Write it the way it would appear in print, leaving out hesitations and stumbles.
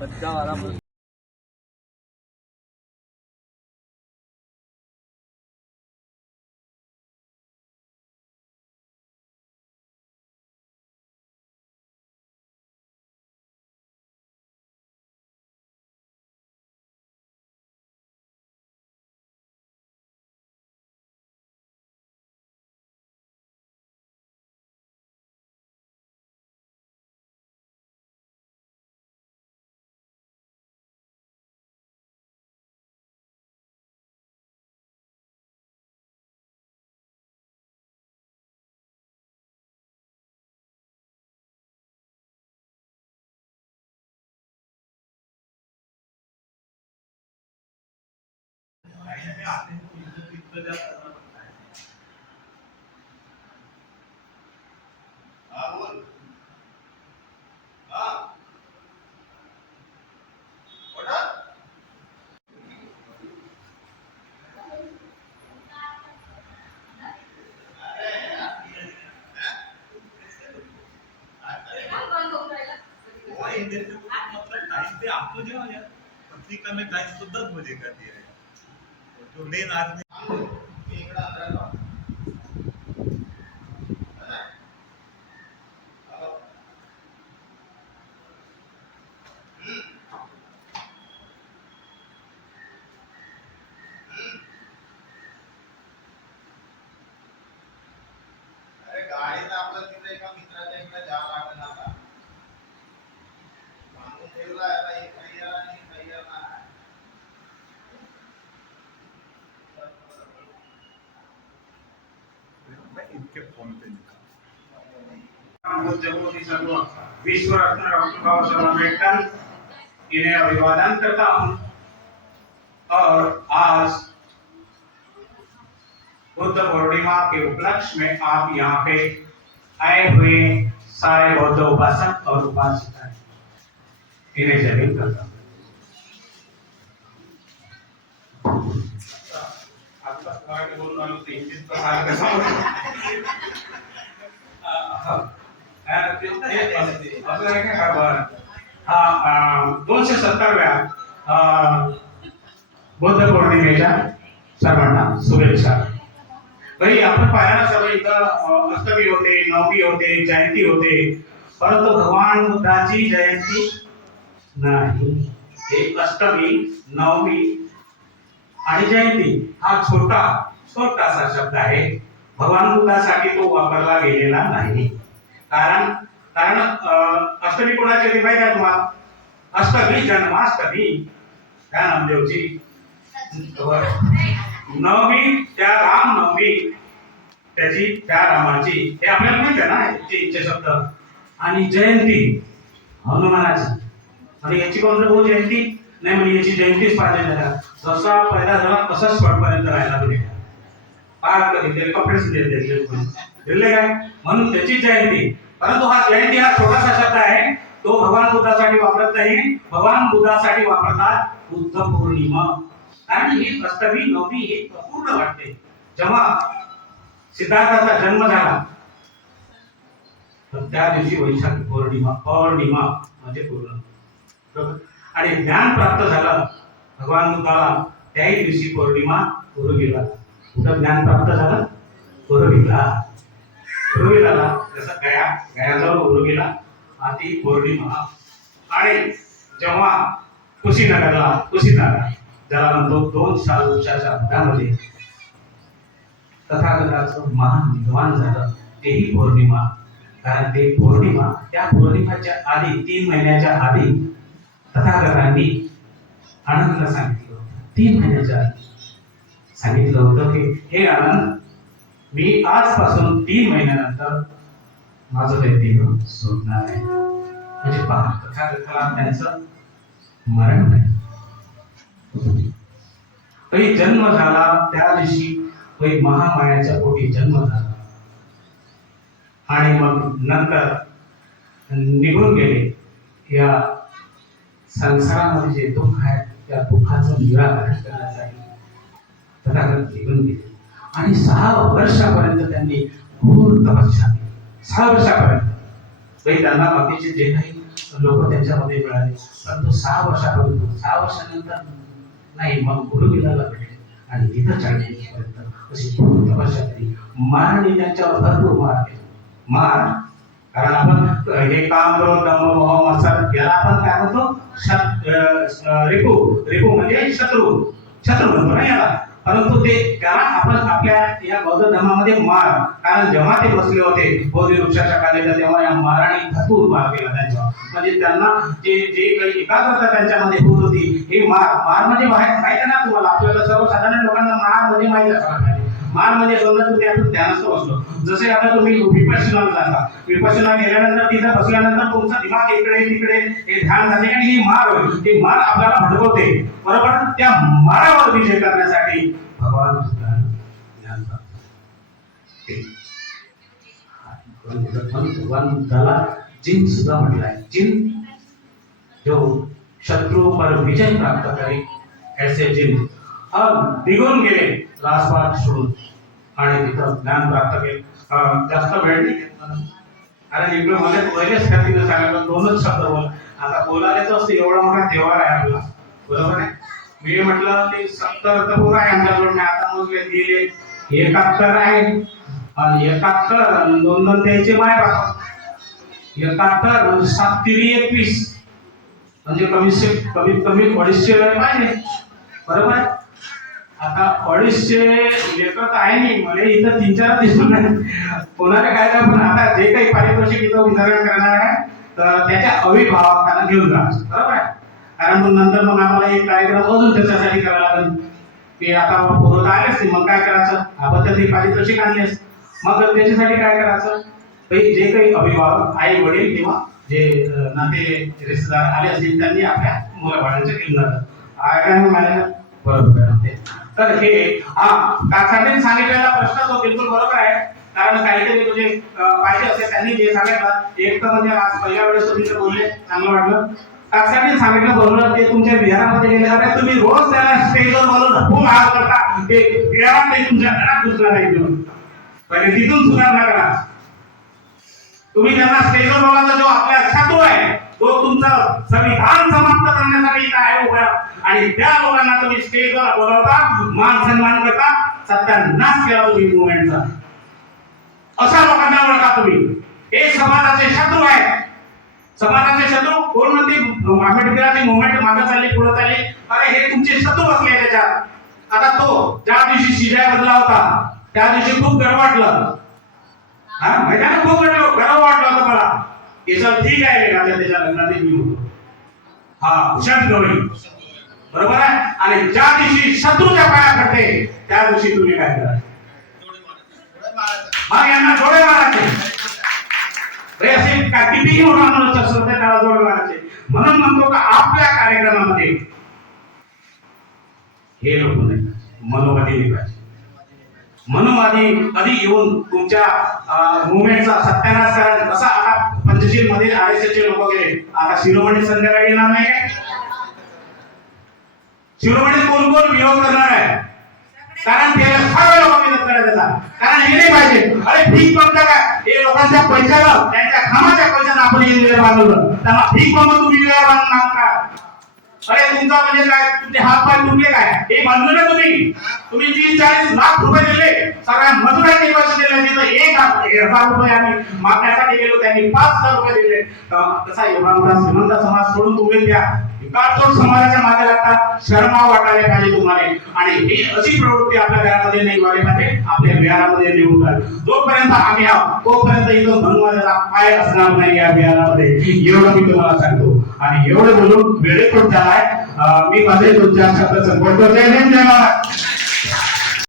બધા વાળા आपको जो है पत्रिका में टाइम तो 10 बजे का दिया है, जो मेन आदमी इनके फोन पे विश्व रत्न डॉक्टर बाबा साहब अम्बेडकर इन्हें अभिवादन करता हूँ। और आज बुद्ध पूर्णिमा के उपलक्ष्य में आप यहाँ पे आए हुए सारे बौद्ध उपासक और उपासिकाएं इन्हें जलील करता हूँ। दोनशे 70व्या बुद्ध पौर्णिमेच्या सर्वांना शुभेच्छा। भाई आपण पाहिलं सर्व इथं अष्टमी होते, नवमी होते, जयंती होते, परंतु भगवान बुद्धाची जयंती नाही। हे अष्टमी, नवमी आणि जयंती हा छोटासा शब्द आहे। भगवान बुद्धासाठी तो वापरला गेलेला नाही। कारण अष्टमी कोणाची होती माहिती आहे तुम्हाला? अष्टमी जन्माष्टमी त्या नामदेवची। नवमी त्या रामनवमी त्याची त्या रामाची, हे आपल्याला माहिती आहे ना याचे शब्द। आणि जयंती हनुमानाची, आणि याची कोणती जयंती नाही म्हणजे याची जयंतीच पाहिजे झाला। जसा पहिला झाला तसाच शेवटपर्यंत राहिला तुम्ही पार कधी कपडेच दिले काय म्हणून त्याची जयंती। परंतु हा जयंती हा छोटासा शब्द आहे, तो भगवान बुद्धासाठी वापरत नाही। भगवान बुद्धासाठी वापरतात बुद्ध पौर्णिमा। आणि ही अष्टमी नवमी ही अपूर्ण वाटते। जेव्हा सिद्धार्थाचा जन्म झाला तर त्या दिवशी वैशाख पौर्णिमा म्हणजे पूर्ण। आणि ज्ञान प्राप्त झालं भगवान बुद्धाला त्याही दिवशी पौर्णिमा उरुगिला। कुठं ज्ञान प्राप्त झालं? उरुगिला जसं गयाजवळ उरुगिला आधी पौर्णिमा। आणि जेव्हा कुशीनगर ज्याला म्हणतो 200 वर्षाच्या अंतरामध्ये तथागताचं महान विद्वान झालं तेही पौर्णिमा। कारण ते पौर्णिमा, त्या पौर्णिमेच्या आधी 3 महिन्याच्या आधी तथागतांनी आनंदला सांगितलं होतं। 3 महिन्याच्या आधी सांगितलं होतं की हे आनंद, मी आजपासून 3 महिन्यानंतर माझं ते देह सोडणार आहे। म्हणजे पहा तथागताला त्यांचं मरण नाही। काही जन्म झाला त्या दिवशी काही महामायाच्या पोटी जन्म झाला आणि मग नंतर निघून गेले। या संसारामध्ये जे दुःख आहे त्या दुःखाचं निराकरण करण्यासाठी तथागत निघून गेले। आणि 6 वर्षापर्यंत त्यांनी घोर तपस्या केली। 6 वर्षापर्यंत त्यांना बाकीचे जे काही लोक त्यांच्यामध्ये मिळाले. परंतु 6 वर्षापर्यंत 6 वर्षानंतर नाही मग गुरुविलाला भेटले आणि इथं 40 पर्यंत अशी पूर्ण तपस्या केली. माराने त्यांच्यावर भरपूर मार केला. मार कारण आपण हे काम करून दम मोह मत्सर याला आपण काय म्हणतो रिपू म्हणजे शत्रू म्हणतो ना याला. परंतु ते त्याला आपण आपल्या या बौद्ध धर्मामध्ये मार, कारण जेव्हा ते बसले होते बोधी वृक्षाच्या खाली तेव्हा या माराने भरपूर मार केला त्यांच्यावर. म्हणजे त्यांना जे काही एकाग्रता त्यांच्यामध्ये होत होती ही मार म्हणजे माहिती आहे ना तुम्हाला. आपल्याला सर्वसाधारण लोकांना मार म्हणजे माहिती आहे. मार म्हणजे समजा तुम्ही आपण ध्यानस्थ बसलो, जसे आता तुम्ही विपश्यनाला जाता, विपश्यना गेल्यानंतर तिथे बसल्यानंतर तुमचा दिमाग इकडे तिकडे हे ध्यान जाते आणि ही मार होईल. ती मार आपल्याला भडकवते बरोबर. त्या मारावर विजय करण्यासाठी भगवान भगवान बुद्धाला जिन सुद्धा म्हटलाय. जिन जो शत्रु पर विजय प्राप्त करे ऐसे जिन निघून गेले राजपाट सोडून आणि तिथं ज्ञान प्राप्त केले. जास्त वेळ नाही घेतला कारण इकडे मला पहिलेच खातीनं सांगायला 2च शब्द बोल. आता बोलायचं असतं एवढा मोठा त्योहार आहे आपला बरोबर आहे. मी म्हटलं ते 70 तपूर आहे आमच्याकडून आता मोजले गेले 71 आहे आणि 71 आणि 2 द्यायचे माय बाप 71 म्हणजे 7 तिरी 21 म्हणजे कमीत कमी 250 वेळ पाहिजे बरोबर आहे. आता 250 लेकर तर आहे नाही मला इथं 3-4 दिसून नाही कोणाला काय का. पण आता जे काही पारितोषिक इथं वितरण करणार आहे तर त्याच्या अविभावकांना घेऊन जायचं बरोबर आहे. कारण मग नंतर मग आम्हाला एक कार्यक्रम अजून त्याच्यासाठी करायला लागेल की आता पोरं आलेच नाही मग काय करायचं. आपण त्याची पारितोषिक आणलेस मग त्याच्यासाठी काय करायचं. जे काही अभिभावक आई वडील किंवा जे नाते रिश्तेदार आले असतील त्यांनी आपल्या मुलाबाळांचे घेऊन जातं. काय मॅनेजर बरोबर. तर हे काकांनी सांगितलेला प्रश्न तो बिलकुल बरोबर आहे. कारण काहीतरी म्हणजे पाहिजे असेल त्यांनी जे सांगितलं एक तर म्हणजे आज पहिल्या वेळेस तुम्ही बोलले चांगलं वाटलं. काकांनी सांगितलं बरोबर ते तुमच्या विहारामध्ये गेल्यावर तुम्ही रोज त्याला स्टेजवर बोलून खूप हात करता ते विहारात नाही तुमच्या घरात घुसणार नाही घेऊन पहिले तिथून सुधारणा करा. तुम्ही त्यांना स्टेजवर बोलायचा जो आपल्या शत्रू आहे तो तुमचा संविधान समाप्त करण्यासाठी इथं आहे उभा आणि त्या लोकांना तुम्ही स्टेजवर बोलवता मान सन्मान करता सत्यानाश केला तुम्ही मुवमेंटचा. अशा लोकांना ओळखा तुम्ही. हे समाजाचे शत्रू आहेत. समाजाचे शत्रू कोण म्हणते आंबेडकरांची मुवमेंट मागे चालली पुढे चालली. अरे हे तुमचे शत्रू बसले त्याच्यात. आता तो ज्या दिवशी शिजाय बदला होता त्या दिवशी खूप गर्व वाटलं. माहिती आहे ना खूप गर्व वाटलं होतं मला की चल ठीक आहे त्याच्या लग्नात मी होतो. हुशार गवळी बरोबर आहे. आणि ज्या दिवशी शत्रूच्या पाया पडते त्या दिवशी तुम्ही काय करा मग यांना जोडे मारायचे. असे कितीही मोठा माणूस असतो त्याला जोडे मारायचे. म्हणून म्हणतो का आपल्या कार्यक्रमामध्ये हे लोक नाही मनोवादी नाही पाहिजे. मनोवादी कधी येऊन तुमच्या मुवमेंटचा सत्यानाश करा. असा आता पंचशील मध्ये आरएसएसचे लोक गेले. आता शिरोमणी संध्याकाळी येणार नाही काय. शिरोमणी कोण कोण विरोध करणार आहे कारण ते सर्व लोक विरोध करायचा. कारण हे नाही पाहिजे अरे भीक म्हणता काय हे लोकांच्या पैशाला त्यांच्या कामाच्या पैशाला आपण हे बांधवलं त्यांना भीक म्हणून तुम्ही बांधणार का. अरे तुमचा म्हणजे काय तुमचे हात पाय तुटले काय हे बांधलं ना तुम्ही. तुम्ही 30-40 लाख रुपये दिले सगळ्या मजुरांनी पैसे दिले. तिथं 1,000 रुपये आम्ही मागण्यासाठी गेलो त्यांनी 5,000 रुपये दिले. कसा एवढा मोठा श्रीमंत समाज सोडून तुम्ही त्या एकाच समाजाच्या मागे लागता. शर्मा वाटायला पाहिजे तुम्हाला. आणि ही अशी प्रवृत्ती आपल्या घरामध्ये नाही व्हायला पाहिजे आपल्या विहारामध्ये निघून जाईल. जोपर्यंत आम्ही आहोत तोपर्यंत इथं धनुवादाचा पाय असणार नाही या विहारामध्ये एवढं मी तुम्हाला सांगतो. आणि एवढं बोलून वेळेत पण झालाय मी माझे 2-4 शब्द संपवतो. जय हिंद जय महाराज.